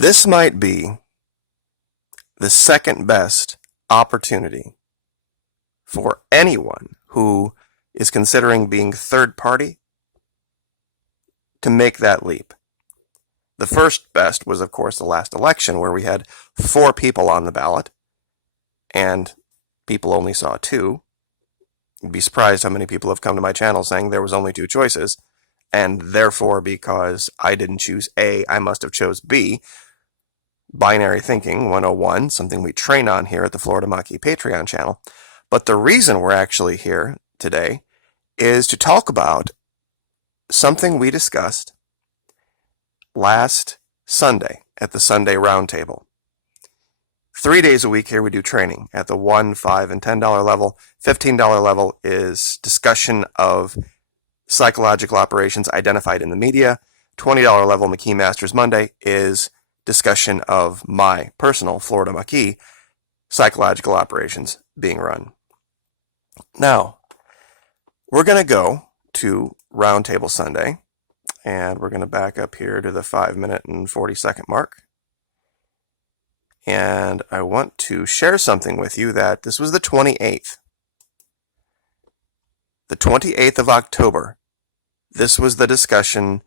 This might be the second best opportunity for anyone who is considering being third party to make that leap. The first best was, of course, the last election where we had 4 people on the ballot and people only saw 2. You'd be surprised how many people have come to my channel saying there was only 2 choices, and therefore, because I didn't choose A, I must have chose B. Binary thinking 101, something we train on here at the Florida Maki Patreon channel. But the reason we're actually here today is to talk about something we discussed last Sunday at the Sunday Roundtable. 3 days a week here we do training at the $1, $5, and $10 level. $15 level is discussion of psychological operations identified in the media. $20 level McKee Masters Monday is discussion of my personal Florida Maki psychological operations being run. Now, we're going to go to Roundtable Sunday, and we're going to back up here to the 5-minute and 40-second mark. And I want to share something with you that this was the 28th. The 28th of October. This was the discussion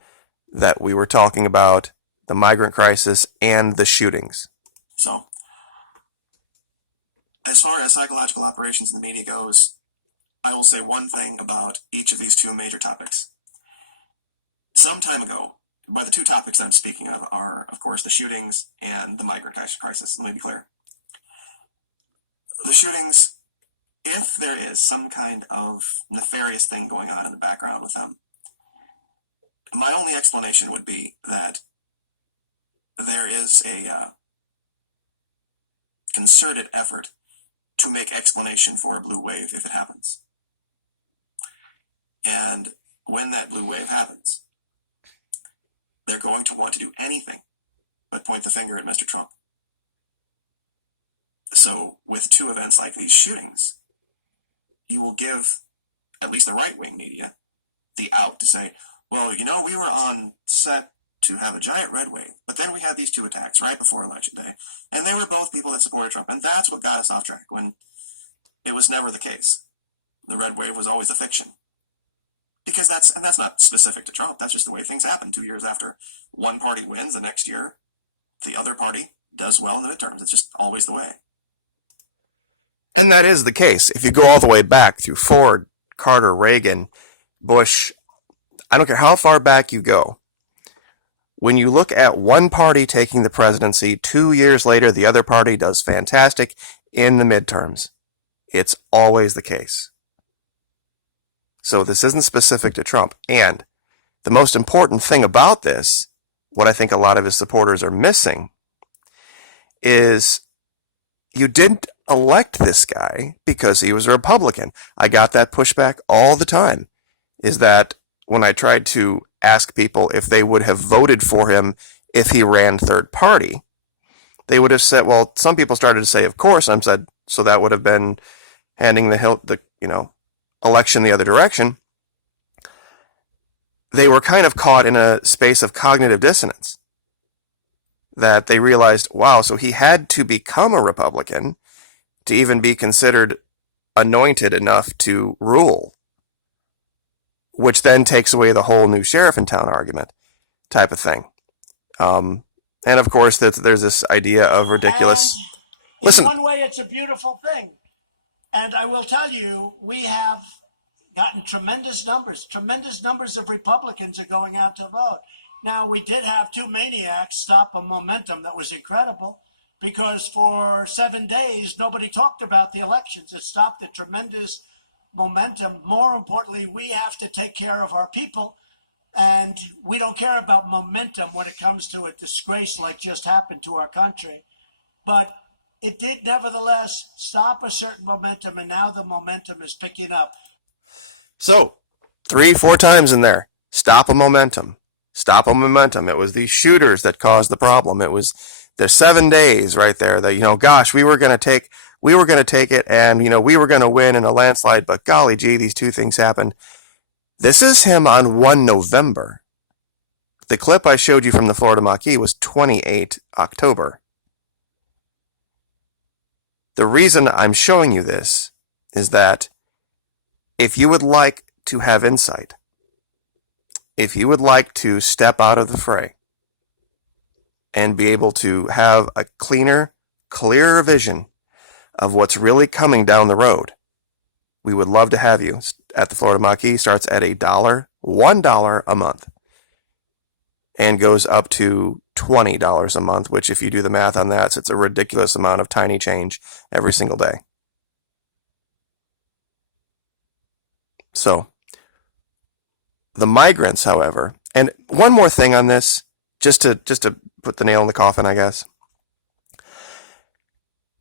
that we were talking about, the migrant crisis and the shootings. So, as far as psychological operations in the media goes, I will say one thing about each of these 2 major topics. Some time ago, by the 2 topics I'm speaking of are, of course, the shootings and the migrant crisis. Let me be clear. The shootings, if there is some kind of nefarious thing going on in the background with them, my only explanation would be that there is a concerted effort to make explanation for a blue wave if it happens. And when that blue wave happens, they're going to want to do anything but point the finger at Mr. Trump. So with 2 events like these shootings, you will give at least the right-wing media the out to say, well, you know, we were on set to have a giant red wave, but then we had these 2 attacks right before Election Day, and they were both people that supported Trump, and that's what got us off track, when it was never the case. The red wave was always a fiction. Because that's not specific to Trump. That's just the way things happen. 2 years after one party wins, the next year, the other party does well in the midterms. It's just always the way. And that is the case. If you go all the way back through Ford, Carter, Reagan, Bush, I don't care how far back you go. When you look at one party taking the presidency, 2 years later, the other party does fantastic in the midterms. It's always the case. So this isn't specific to Trump. And the most important thing about this, what I think a lot of his supporters are missing, is you didn't elect this guy because he was a Republican. I got that pushback all the time, is that when I tried to ask people if they would have voted for him if he ran third party, they would have said, well, some people started to say, of course. I said, so that would have been handing the election the other direction. They were kind of caught in a space of cognitive dissonance, that they realized, wow, so he had to become a Republican to even be considered anointed enough to rule, which then takes away the whole new sheriff in town argument type of thing. And of course, there's this idea of ridiculous. Listen. In one way, it's a beautiful thing. And I will tell you, we have gotten tremendous numbers of Republicans are going out to vote. Now, we did have 2 maniacs stop a momentum that was incredible, because for 7 days, nobody talked about the elections. It stopped the tremendous momentum. More importantly, we have to take care of our people, and we don't care about momentum when it comes to a disgrace like just happened to our country. But it did nevertheless stop a certain momentum, and now the momentum is picking up. So, 3-4 times in there, stop a momentum. Stop a momentum. It was these shooters that caused the problem. It was the 7 days right there that, gosh, we were going to take it, and, we were going to win in a landslide, but golly gee, these 2 things happened. This is him on 1 November. The clip I showed you from the Florida Maquis was 28 October. The reason I'm showing you this is that if you would like to have insight, if you would like to step out of the fray and be able to have a cleaner, clearer vision of what's really coming down the road, we would love to have you at the Florida Maquis. Starts at $1 a month, and goes up to $20 a month, which if you do the math on that, it's a ridiculous amount of tiny change every single day. So, the migrants, however, and one more thing on this, just to put the nail in the coffin, I guess.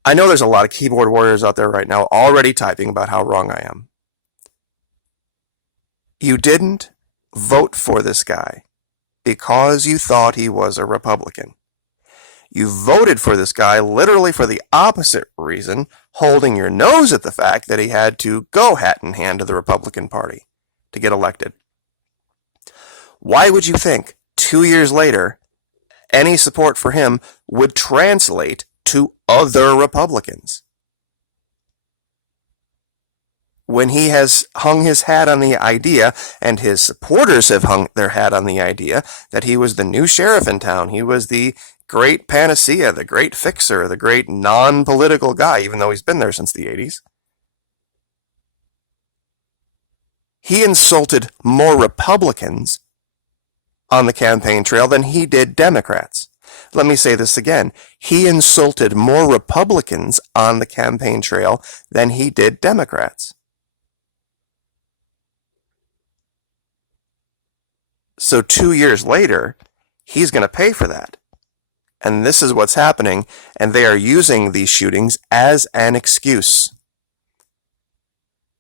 I know there's a lot of keyboard warriors out there right now already typing about how wrong I am. You didn't vote for this guy because you thought he was a Republican. You voted for this guy literally for the opposite reason, holding your nose at the fact that he had to go hat in hand to the Republican Party to get elected. Why would you think 2 years later any support for him would translate to other Republicans? When he has hung his hat on the idea, and his supporters have hung their hat on the idea, that he was the new sheriff in town, he was the great panacea, the great fixer, the great non-political guy, even though he's been there since the 80s. He insulted more Republicans on the campaign trail than he did Democrats. Let me say this again. He insulted more Republicans on the campaign trail than he did Democrats. So 2 years later, he's going to pay for that. And this is what's happening, and they are using these shootings as an excuse.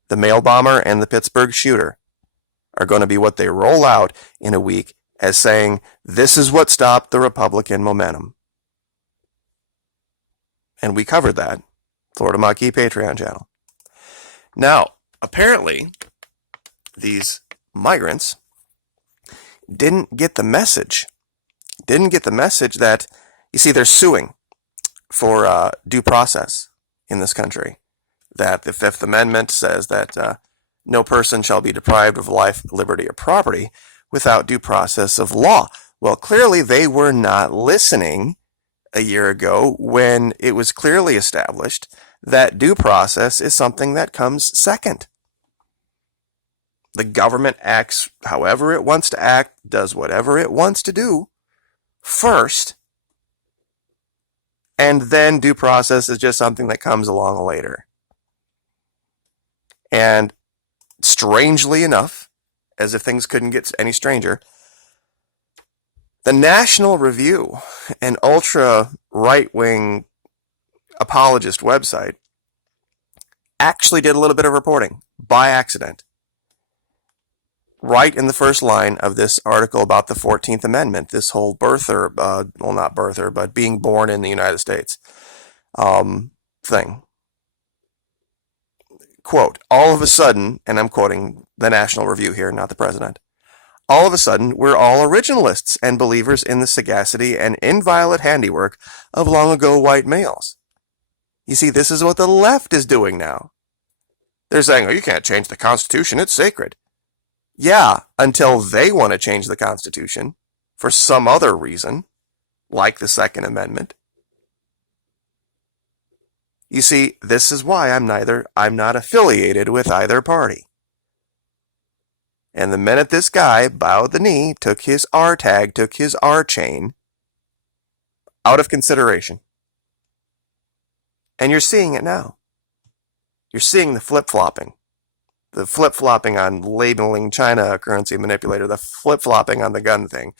The mail bomber and the Pittsburgh shooter are going to be what they roll out in a week as saying, this is what stopped the Republican momentum. And we covered that. Florida Maquis Patreon channel. Now, apparently, these migrants didn't get the message. Didn't get the message that, you see, they're suing for due process in this country. That the Fifth Amendment says that no person shall be deprived of life, liberty, or property without due process of law. Well, clearly they were not listening a year ago when it was clearly established that due process is something that comes second. The government acts however it wants to act, does whatever it wants to do first, and then due process is just something that comes along later. And strangely enough, as if things couldn't get any stranger, the National Review, an ultra right-wing apologist website, actually did a little bit of reporting by accident. Right in the first line of this article about the 14th Amendment, this whole birther, well, not birther, but being born in the United States thing. Quote, all of a sudden, and I'm quoting the National Review here, not the president, all of a sudden, we're all originalists and believers in the sagacity and inviolate handiwork of long ago white males. You see, this is what the left is doing now. They're saying, oh, you can't change the Constitution, it's sacred. Yeah, until they want to change the Constitution for some other reason, like the Second Amendment. You see, this is why I'm not affiliated with either party. And the minute this guy bowed the knee, took his R tag, took his R chain, out of consideration. And you're seeing it now. You're seeing the flip-flopping. The flip-flopping on labeling China a currency manipulator, the flip-flopping on the gun thing.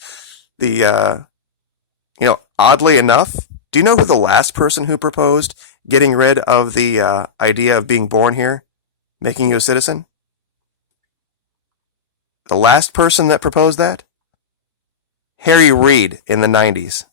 Oddly enough, do you know who the last person who proposed getting rid of the idea of being born here, making you a citizen? The last person that proposed that? Reid in the 90s.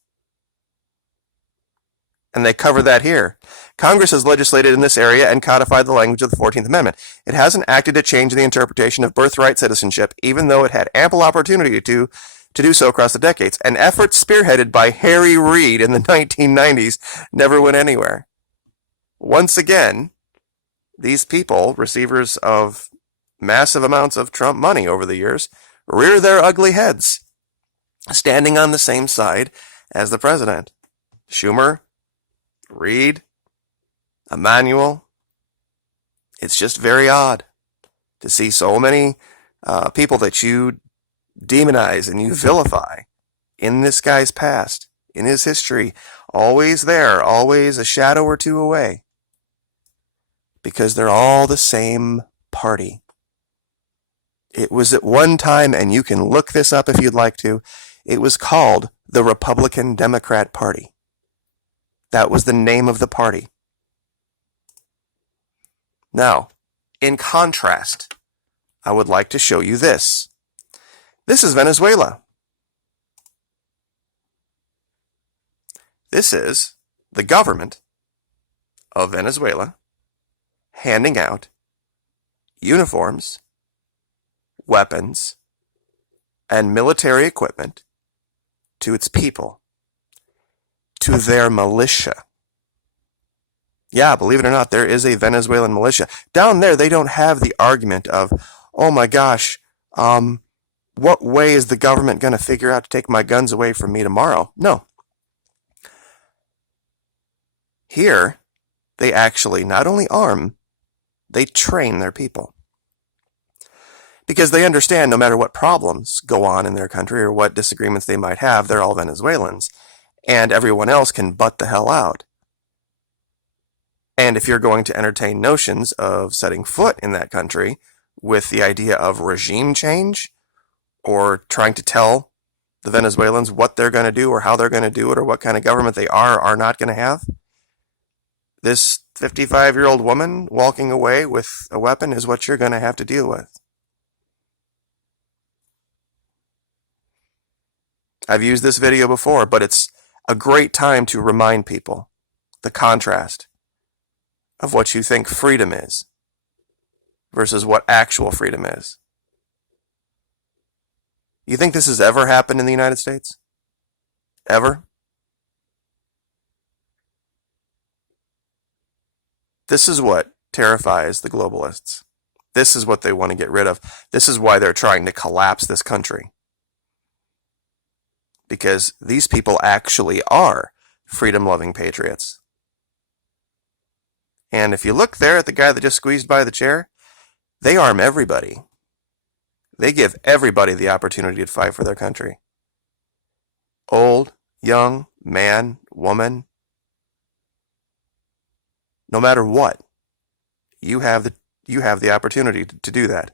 And they cover that here. Congress has legislated in this area and codified the language of the 14th Amendment. It hasn't acted to change the interpretation of birthright citizenship, even though it had ample opportunity to, to do so across the decades. An effort spearheaded by Harry Reid in the 1990s never went anywhere. Once again, these people, receivers of massive amounts of Trump money over the years, rear their ugly heads, standing on the same side as the president. Schumer, Reid, Emanuel. It's just very odd to see so many people that you demonize and you vilify in this guy's past, in his history, always there, always a shadow or two away, because they're all the same party. It was at one time, and you can look this up if you'd like to, it was called the Republican Democrat Party. That was the name of the party. Now, in contrast, I would like to show you this. This is Venezuela. This is the government of Venezuela handing out uniforms, weapons, and military equipment to its people, to their militia. Yeah, believe it or not, there is a Venezuelan militia. Down there, they don't have the argument of, oh my gosh, what way is the government going to figure out to take my guns away from me tomorrow? No. Here, they actually not only arm, they train their people. Because they understand no matter what problems go on in their country or what disagreements they might have, they're all Venezuelans, and everyone else can butt the hell out. And if you're going to entertain notions of setting foot in that country with the idea of regime change, or trying to tell the Venezuelans what they're going to do or how they're going to do it or what kind of government they are or are not going to have, this 55-year-old woman walking away with a weapon is what you're going to have to deal with. I've used this video before, but it's a great time to remind people the contrast of what you think freedom is versus what actual freedom is. You think this has ever happened in the United States? Ever? This is what terrifies the globalists. This is what they want to get rid of. This is why they're trying to collapse this country. Because these people actually are freedom-loving patriots. And if you look there at the guy that just squeezed by the chair, they arm everybody. They give everybody the opportunity to fight for their country. Old, young, man, woman. No matter what, you have the opportunity to do that.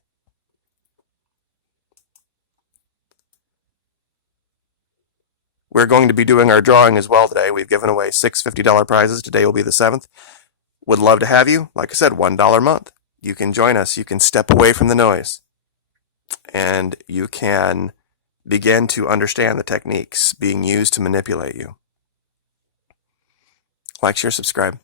We're going to be doing our drawing as well today. We've given away 6 $50 prizes. Today will be the 7th. Would love to have you. Like I said, $1 a month. You can join us. You can step away from the noise. And you can begin to understand the techniques being used to manipulate you. Like, share, subscribe.